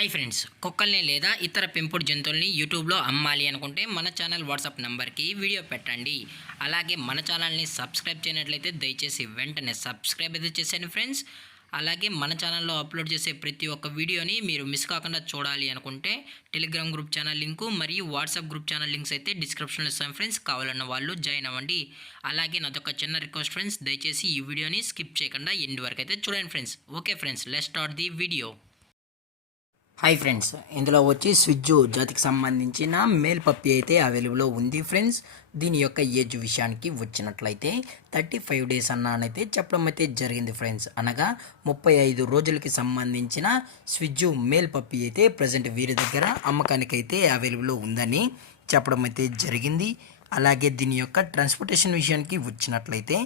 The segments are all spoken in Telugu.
హాయ్ ఫ్రెండ్స్, కుక్కల్ని లేదా ఇతర పెంపుడు జంతువుల్ని యూట్యూబ్లో అమ్మాలి అనుకుంటే మన ఛానల్ వాట్సాప్ నెంబర్కి వీడియో పెట్టండి. అలాగే మన ఛానల్ని సబ్స్క్రైబ్ చేయనట్లయితే దయచేసి వెంటనే సబ్స్క్రైబ్ అయితే చేసేయండి ఫ్రెండ్స్. అలాగే మన ఛానల్లో అప్లోడ్ చేసే ప్రతి ఒక్క వీడియోని మీరు మిస్ కాకుండా చూడాలి అనుకుంటే టెలిగ్రామ్ గ్రూప్ ఛానల్ లింకు మరియు వాట్సాప్ గ్రూప్ ఛానల్ లింక్స్ అయితే డిస్క్రిప్షన్లో ఇస్తాను ఫ్రెండ్స్. కావాలన్న వాళ్ళు జాయిన్ అవ్వండి. అలాగే నాదొక చిన్న రిక్వెస్ట్ ఫ్రెండ్స్, దయచేసి ఈ వీడియోని స్కిప్ చేయకుండా ఎండ్ వరకు అయితే చూడండి friends. Okay friends, let's start the video. Hi friends, ఇందులో వచ్చి స్విజ్జు జాతికి సంబంధించిన మేల్ పప్పి అయితే అవైలబుల్లో ఉంది ఫ్రెండ్స్. దీని యొక్క ఏజ్ విషయానికి వచ్చినట్లయితే 35 డేస్ అన్నానైతే చెప్పడం అయితే జరిగింది ఫ్రెండ్స్. అనగా 35 రోజులకి సంబంధించిన స్విజ్జు మేల్ పప్పి అయితే ప్రజెంట్ వీరి దగ్గర అమ్మకానికి అయితే అవైలబుల్లో ఉందని చెప్పడం అయితే జరిగింది. అలాగే దీని యొక్క ట్రాన్స్పోర్టేషన్ విషయానికి వచ్చినట్లయితే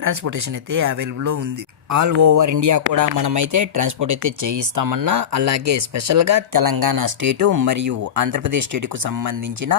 ట్రాన్స్పోర్టేషన్ అయితే అవైలబుల్లో ఉంది. ఆల్ ఓవర్ ఇండియా కూడా మనమైతే ట్రాన్స్పోర్ట్ అయితే చేయిస్తామన్నా, అలాగే స్పెషల్గా తెలంగాణ స్టేటు మరియు ఆంధ్రప్రదేశ్ స్టేట్కు సంబంధించిన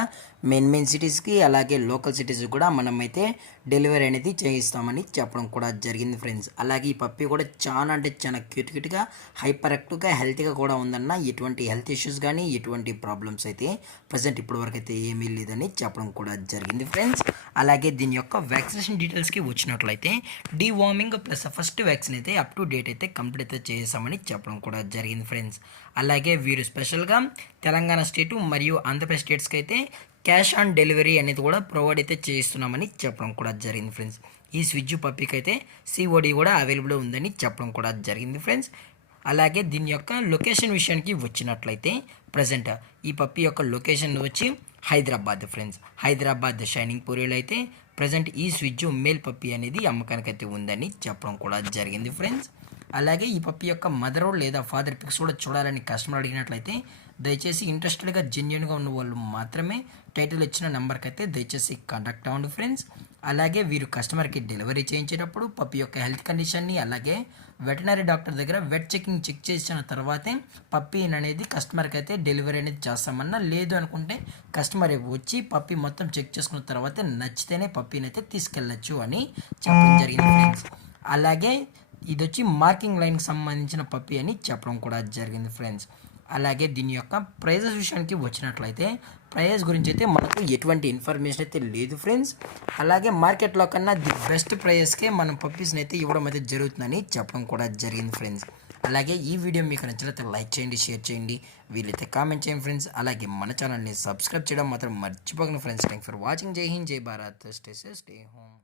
మెయిన్ సిటీస్కి అలాగే లోకల్ సిటీస్ కూడా మనమైతే డెలివరీ అనేది చేయిస్తామని చెప్పడం కూడా జరిగింది ఫ్రెండ్స్. అలాగే ఈ పప్పి కూడా చాలా అంటే చాలా క్యూట్గా హైపర్ యాక్టివ్గా హెల్తీగా కూడా ఉందన్న. ఎటువంటి హెల్త్ ఇష్యూస్ కానీ ఎటువంటి ప్రాబ్లమ్స్ అయితే ప్రజెంట్ ఇప్పటివరకు అయితే ఏమీ లేదని చెప్పడం కూడా జరిగింది ఫ్రెండ్స్. అలాగే దీని యొక్క వ్యాక్సినేషన్ డీటెయిల్స్కి వచ్చినట్లయితే డీవార్మింగ్ ప్లస్ ఫస్ట్ వ్యాక్సిన్ అయితే అప్ టు డేట్ అయితే కంప్లీట్ అయితే చేసామని చెప్పడం కూడా జరిగింది ఫ్రెండ్స్. అలాగే వీరు స్పెషల్గా తెలంగాణ స్టేటు మరియు ఆంధ్రప్రదేశ్ స్టేట్స్కి అయితే క్యాష్ ఆన్ డెలివరీ అనేది కూడా ప్రొవైడ్ అయితే చేస్తున్నామని చెప్పడం కూడా జరిగింది ఫ్రెండ్స్. ఈ స్విజ్జు పప్పికి అయితే సిఓడి కూడా అవైలబుల్ ఉందని చెప్పడం కూడా జరిగింది ఫ్రెండ్స్. అలాగే దీని యొక్క లొకేషన్ విషయానికి వచ్చినట్లయితే ప్రజెంట్ ఈ పప్పి యొక్క లొకేషన్ వచ్చి హైదరాబాద్ ఫ్రెండ్స్. హైదరాబాద్ షైనింగ్ పూరిలో అయితే ప్రజెంట్ ఈ స్విజ్జు మేల్ పప్పి అనేది అమ్మకానికి అయితే ఉందని చెప్పడం కూడా జరిగింది ఫ్రెండ్స్. అలాగే ఈ పప్పి యొక్క మదర్ లేదా ఫాదర్ పిక్స్ కూడా చూడాలని కస్టమర్ అడిగినట్లయితే దయచేసి ఇంట్రెస్టెడ్గా జెన్యున్గా ఉన్న వాళ్ళు మాత్రమే టైటిల్ ఇచ్చిన నెంబర్కి అయితే దయచేసి కాంటాక్ట్ అవ్వండి ఫ్రెండ్స్. అలాగే వీరు కస్టమర్కి డెలివరీ చేయించేటప్పుడు పప్పి యొక్క హెల్త్ కండిషన్ని అలాగే వెటనరీ డాక్టర్ దగ్గర వెట్ చెక్ చేసిన తర్వాతే పప్పి అనేది కస్టమర్కి అయితే డెలివరీ అనేది చేస్తామన్నా, లేదు అనుకుంటే కస్టమర్ వచ్చి పప్పి మొత్తం చెక్ చేసుకున్న తర్వాతే నచ్చితేనే పప్పిని అయితే తీసుకెళ్ళచ్చు అని చెప్పడం జరిగింది ఫ్రెండ్స్. అలాగే ఇది వచ్చి మార్కింగ్ లైన్కి సంబంధించిన పప్పి అని చెప్పడం కూడా జరిగింది ఫ్రెండ్స్. అలాగే దీని యొక్క ప్రైజెస్ విషయానికి వచ్చినట్లయితే ప్రైజెస్ గురించి అయితే మనకు ఎటువంటి ఇన్ఫర్మేషన్ అయితే లేదు ఫ్రెండ్స్. అలాగే మార్కెట్లో కన్నా ది బెస్ట్ ప్రైజెస్కే మనం పప్పీస్ని అయితే ఇవ్వడం అయితే జరుగుతుందని చెప్పడం కూడా జరిగింది ఫ్రెండ్స్. అలాగే ఈ వీడియో మీకు నచ్చినట్లయితే లైక్ చేయండి, షేర్ చేయండి, వీలైతే కామెంట్ చేయండి ఫ్రెండ్స్. అలాగే మన ఛానల్ని సబ్స్క్రైబ్ చేయడం మాత్రం మర్చిపోకండి ఫ్రెండ్స్. Thank for watching. జై హింద్, జై Bharat, stay safe, stay home.